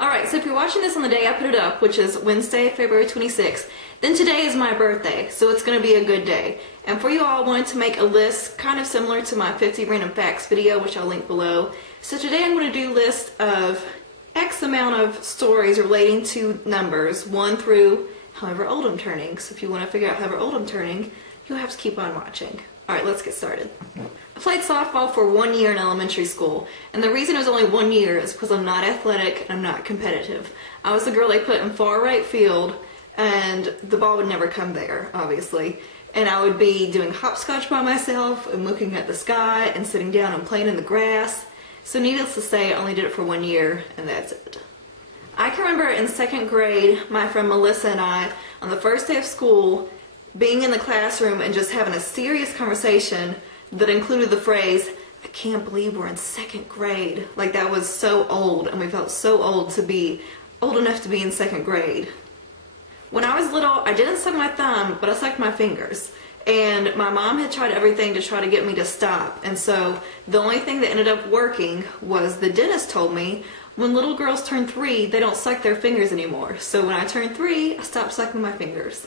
Alright, so if you're watching this on the day I put it up, which is Wednesday, February 26th, then today is my birthday, so it's going to be a good day. And for you all, I wanted to make a list kind of similar to my 50 random facts video, which I'll link below. So today I'm going to do a list of X amount of stories relating to numbers, 1 through however old I'm turning. So if you want to figure out however old I'm turning, you'll have to keep on watching. Alright, let's get started. I played softball for 1 year in elementary school, and the reason it was only 1 year is because I'm not athletic and I'm not competitive. I was the girl they put in far right field, and the ball would never come there, obviously. And I would be doing hopscotch by myself and looking at the sky and sitting down and playing in the grass. So needless to say, I only did it for 1 year, and that's it. I can remember in 2nd grade, my friend Melissa and I, on the first day of school, being in the classroom and just having a serious conversation that included the phrase, "I can't believe we're in 2nd grade." Like, that was so old, and we felt so old to be old enough to be in 2nd grade. When I was little, I didn't suck my thumb, but I sucked my fingers. And my mom had tried everything to try to get me to stop. And so the only thing that ended up working was the dentist told me when little girls turn 3, they don't suck their fingers anymore. So when I turned 3, I stopped sucking my fingers.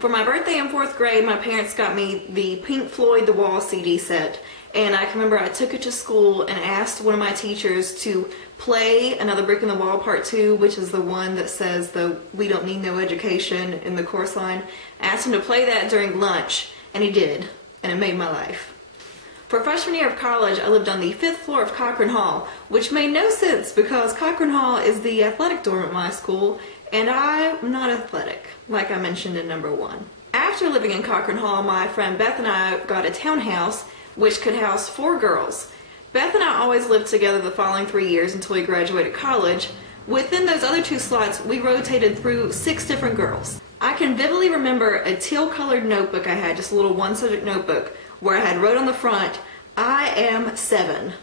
For my birthday in 4th grade, my parents got me the Pink Floyd The Wall CD set. And I can remember I took it to school and asked one of my teachers to play Another Brick in the Wall Part 2, which is the one that says the "We don't need no education" in the chorus line. I asked him to play that during lunch, and he did, and it made my life. For freshman year of college, I lived on the 5th floor of Cochran Hall, which made no sense because Cochran Hall is the athletic dorm at my school, and I'm not athletic, like I mentioned in number 1. After living in Cochran Hall, my friend Beth and I got a townhouse which could house 4 girls. Beth and I always lived together the following 3 years until we graduated college. Within those other 2 slots, we rotated through 6 different girls. I can vividly remember a teal-colored notebook I had, just a little one-subject notebook, where I had wrote on the front, "I am 7."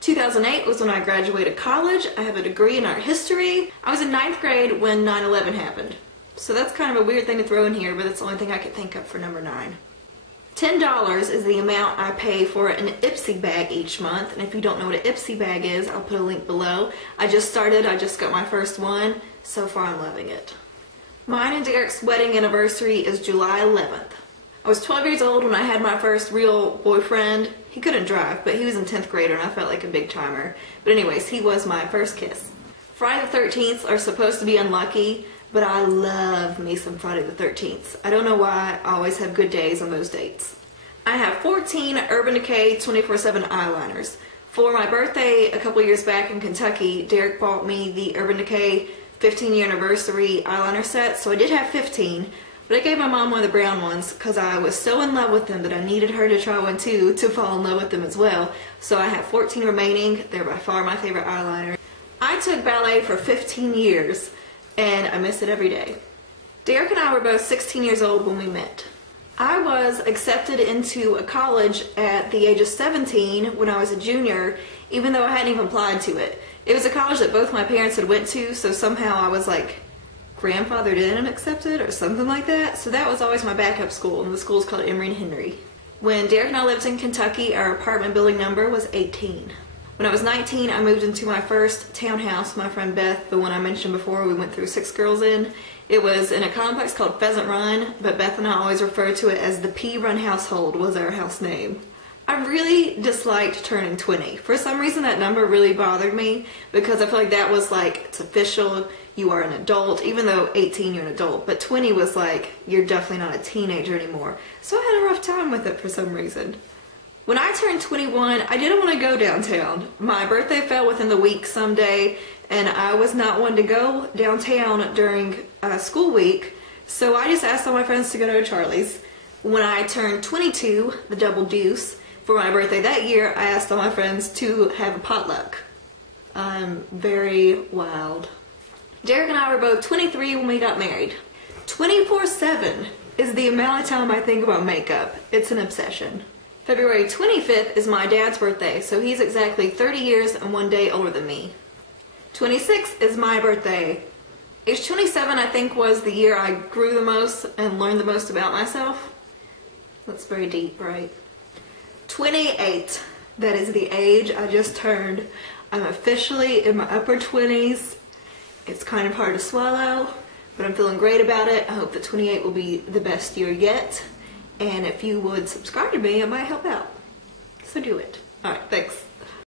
2008 was when I graduated college. I have a degree in art history. I was in 9th grade when 9/11 happened. So that's kind of a weird thing to throw in here, but it's the only thing I could think of for number 9. $10 is the amount I pay for an Ipsy bag each month, and if you don't know what an Ipsy bag is, I'll put a link below. I just got my first one. So far I'm loving it. Mine and Derek's wedding anniversary is July 11th. I was 12 years old when I had my first real boyfriend. He couldn't drive, but he was in 10th grade and I felt like a big timer. But anyways, he was my first kiss. Friday the 13th are supposed to be unlucky, but I love me some Friday the 13th. I don't know why, I always have good days on those dates. I have 14 Urban Decay 24/7 eyeliners. For my birthday a couple years back in Kentucky, Derek bought me the Urban Decay 15-year anniversary eyeliner set, so I did have 15, but I gave my mom one of the brown ones because I was so in love with them that I needed her to try one too to fall in love with them as well. So I have 14 remaining. They're by far my favorite eyeliner. I took ballet for 15 years. And I miss it every day. Derek and I were both 16 years old when we met. I was accepted into a college at the age of 17 when I was a junior, even though I hadn't even applied to it. It was a college that both my parents had went to, so somehow I was like grandfathered in and accepted or something like that. So that was always my backup school, and the school's called Emory and Henry. When Derek and I lived in Kentucky, our apartment building number was 18. When I was 19, I moved into my first townhouse. My friend Beth, the one I mentioned before, we went through 6 girls in. It was in a complex called Pheasant Run, but Beth and I always referred to it as the P Run household was our house name. I really disliked turning 20. For some reason that number really bothered me because I feel like that was like, it's official, you are an adult, even though 18 you're an adult, but 20 was like, you're definitely not a teenager anymore. So I had a rough time with it for some reason. When I turned 21, I didn't want to go downtown. My birthday fell within the week someday, and I was not one to go downtown during school week, so I just asked all my friends to go to Charlie's. When I turned 22, the double deuce, for my birthday that year, I asked all my friends to have a potluck. I'm very wild. Derek and I were both 23 when we got married. 24/7 is the amount of time I think about makeup. It's an obsession. February 25th is my dad's birthday, so he's exactly 30 years and 1 day older than me. 26th is my birthday. Age 27, I think, was the year I grew the most and learned the most about myself. That's very deep, right? 28, that is the age I just turned. I'm officially in my upper 20s. It's kind of hard to swallow, but I'm feeling great about it. I hope that 28 will be the best year yet. And if you would subscribe to me, it might help out. So do it. Alright, thanks.